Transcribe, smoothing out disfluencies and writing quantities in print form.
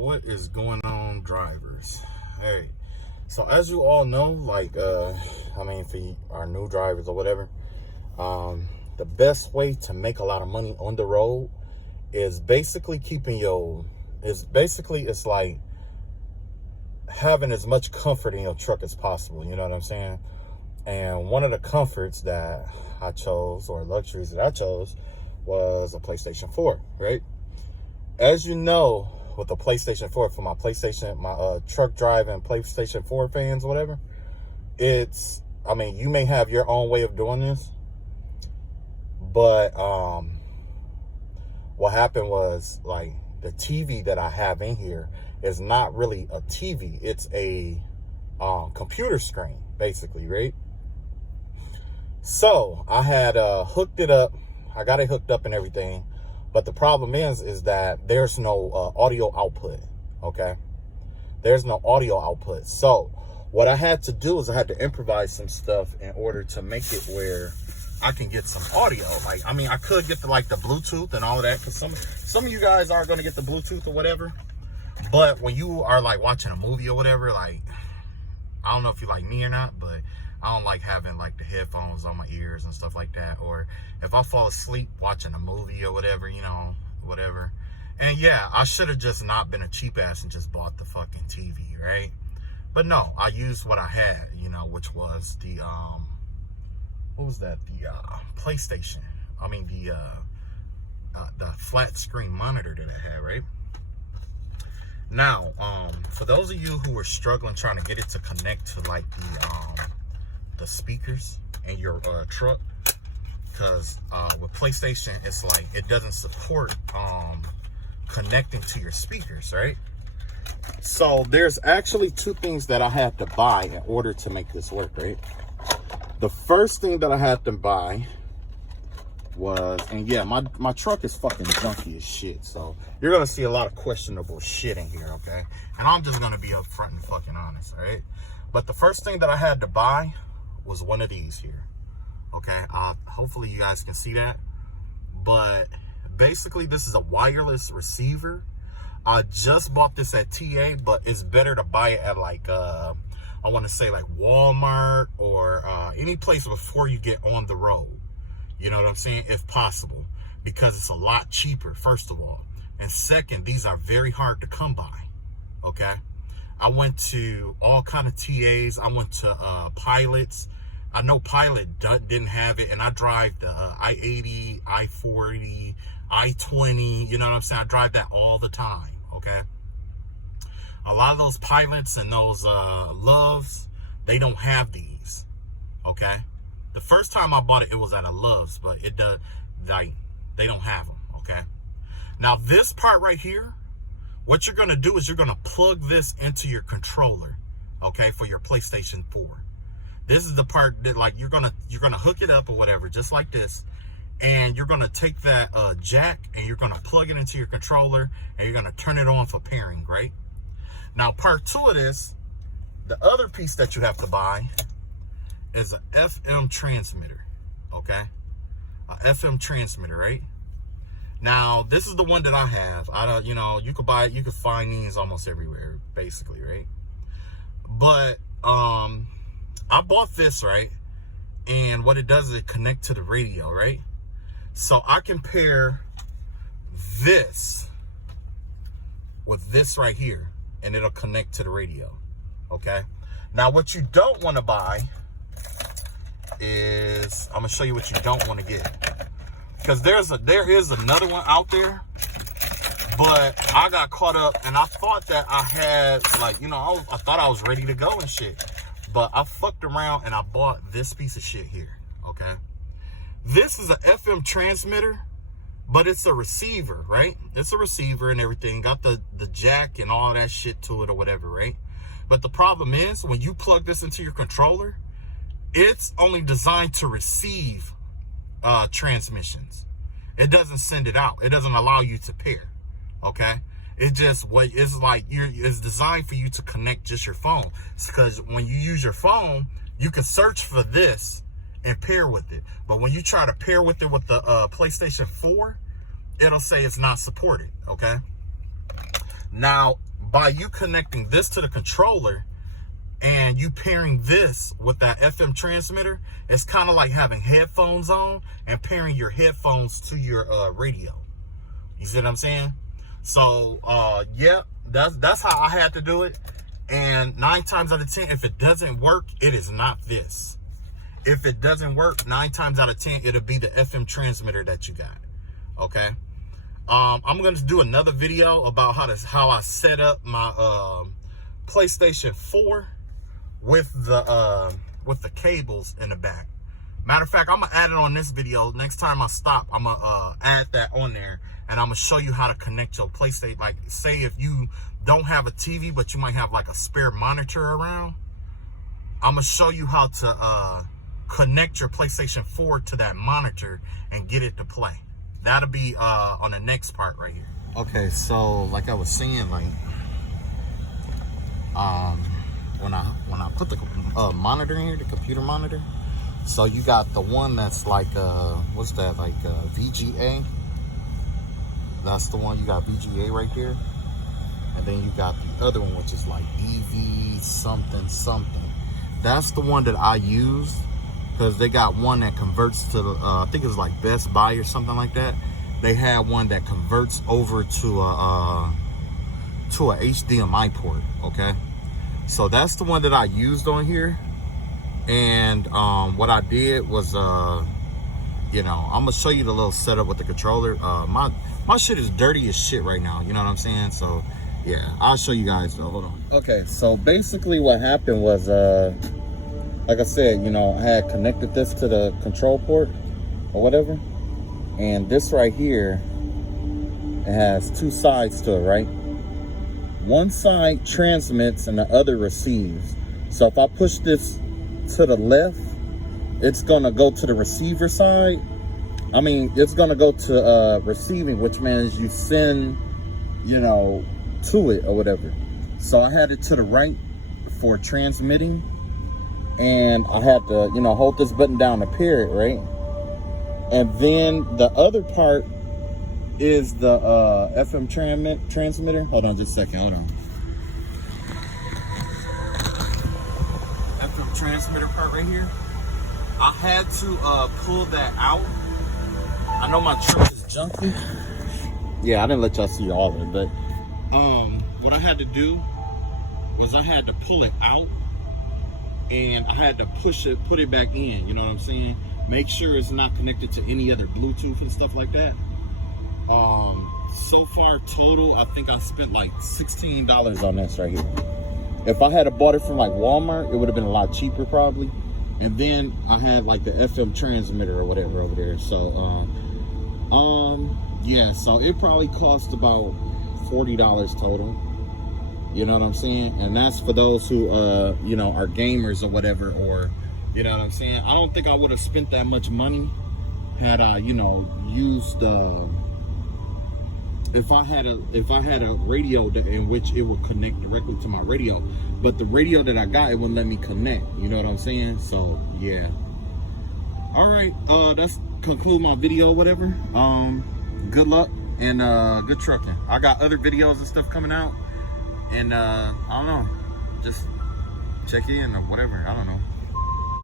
What is going on, drivers? Hey, so as you all know, like for our new drivers or whatever, the best way to make a lot of money on the road is basically it's like having as much comfort in your truck as possible. You know what I'm saying? And one of the comforts that I chose, or luxuries that I chose, was a PlayStation 4, right? As you know, with the PlayStation 4, for my truck driving PlayStation 4 fans, whatever, you may have your own way of doing this, but what happened was, like, the TV that I have in here is not really a TV. It's a computer screen, basically, right? So I had hooked it up. I got it hooked up and everything. But the problem is that there's no audio output, okay? There's no audio output. So what I had to do is I had to improvise some stuff in order to make it where I can get some audio. Like, I could get the Bluetooth and all of that, because some of you guys aren't going to get the Bluetooth or whatever. But when you are, like, watching a movie or whatever, like, I don't know if you like me or not, but I don't like having, like, the headphones on my ears and stuff like that. Or if I fall asleep watching a movie or whatever, you know, whatever. And yeah, I should have just not been a cheap ass and just bought the fucking TV, right? But no, I used what I had, you know, which was the, what was that? The PlayStation. The flat screen monitor that I had, right? Now, for those of you who are struggling trying to get it to connect to, like, the speakers in your truck, because with PlayStation, it's like it doesn't support connecting to your speakers, right? So there's actually two things that I had to buy in order to make this work, right? The first thing that I had to buy was, and yeah, my truck is fucking junky as shit, so you're gonna see a lot of questionable shit in here, okay? And I'm just gonna be upfront and fucking honest, all right? But the first thing that I had to buy was one of these here, okay? Hopefully you guys can see that. But basically, this is a wireless receiver. I just bought this at TA, but it's better to buy it at, like, I want to say, like, Walmart or any place before you get on the road. You know what I'm saying? If possible, because it's a lot cheaper, first of all. And second, these are very hard to come by, okay? I went to all kind of TAs. I went to Pilots. I know Pilot didn't have it, and I drive the I-80, I-40, I-20. You know what I'm saying? I drive that all the time, okay? A lot of those Pilots and those Loves, they don't have these, okay? The first time I bought it, it was at a Love's, but it does, like, they don't have them, okay? Now, this part right here, what you're gonna do is you're gonna plug this into your controller, okay, for your PlayStation 4. This is the part that, like, you're gonna hook it up or whatever, just like this, and you're gonna take that jack and you're gonna plug it into your controller and you're gonna turn it on for pairing, right? Now, part two of this, the other piece that you have to buy is a FM transmitter, okay? A FM transmitter, right? Now, this is the one that I have. You know, you could buy it, you could find these almost everywhere, basically, right? But I bought this, right? And what it does is it connect to the radio, right? So I can pair this with this right here, and it'll connect to the radio, okay? Now, what you don't want to buy is, I'm gonna show you what you don't want to get, because there is another one out there, but I got caught up and I thought that I had, like, you know, I thought I was ready to go and shit, but I fucked around and I bought this piece of shit here, okay? This is a FM transmitter, but it's a receiver, right? It's a receiver and everything, got the jack and all that shit to it or whatever, right? But the problem is, when you plug this into your controller, it's only designed to receive transmissions. It doesn't send it out. It doesn't allow you to pair, okay? It's designed for you to connect just your phone. Because when you use your phone, you can search for this and pair with it. But when you try to pair with it with the PlayStation 4, it'll say it's not supported, okay? Now, by you connecting this to the controller and you pairing this with that FM transmitter, it's kind of like having headphones on and pairing your headphones to your radio. You see what I'm saying? So yeah, that's how I had to do it. And 9 times out of 10, if it doesn't work, it is not this. If it doesn't work, 9 times out of 10, it'll be the FM transmitter that you got. Okay. I'm going to do another video about how I set up my PlayStation 4 with the cables in the back. Matter of fact, I'm gonna add it on this video. Next time I stop, I'm gonna add that on there, and I'm gonna show you how to connect your PlayStation. Like, say if you don't have a TV, but you might have like a spare monitor around, I'm gonna show you how to connect your PlayStation 4 to that monitor and get it to play. That'll be on the next part right here. Okay, so like I was saying, like when I put the monitor in here, the computer monitor, so you got the one that's like what's that, like VGA. That's the one. You got VGA right there, and then you got the other one, which is like EV something something. That's the one that I use, because they got one that converts to the, I think it's like Best Buy or something like that. They had one that converts over to a HDMI port. Okay, so that's the one that I used on here. And what I did was, you know, I'm gonna show you the little setup with the controller. My shit is dirty as shit right now. You know what I'm saying? So yeah, I'll show you guys though. Hold on. Okay, so basically what happened was, like I said, you know, I had connected this to the control port or whatever, and this right here, it has 2 sides to it, right? One side transmits and the other receives. So if I push this to the left, it's gonna go to the receiver side. I mean, it's gonna go to receiving, which means you send, you know, to it or whatever. So I had it to the right for transmitting, and I had to, you know, hold this button down to pair it, right? And then the other part is the FM transmitter. Hold on just a second, hold on. FM transmitter part right here. I had to pull that out. I know my truck is junky. Yeah, I didn't let y'all see all of it, but what I had to do was I had to pull it out, and I had to put it back in, you know what I'm saying? Make sure it's not connected to any other Bluetooth and stuff like that. So far total, I think I spent like $16 on this right here. If I had bought it from like Walmart, it would have been a lot cheaper probably. And then I had like the FM transmitter or whatever over there. So yeah, so it probably cost about $40 total. You know what I'm saying? And that's for those who you know, are gamers or whatever, or you know what I'm saying? I don't think I would have spent that much money had I, you know, used if I had a radio in which it would connect directly to my radio. But the radio that I got, it wouldn't let me connect. You know what I'm saying? So yeah. All right, that's conclude my video, whatever. Good luck and good trucking. I got other videos and stuff coming out, and I don't know, just check in or whatever. I don't know.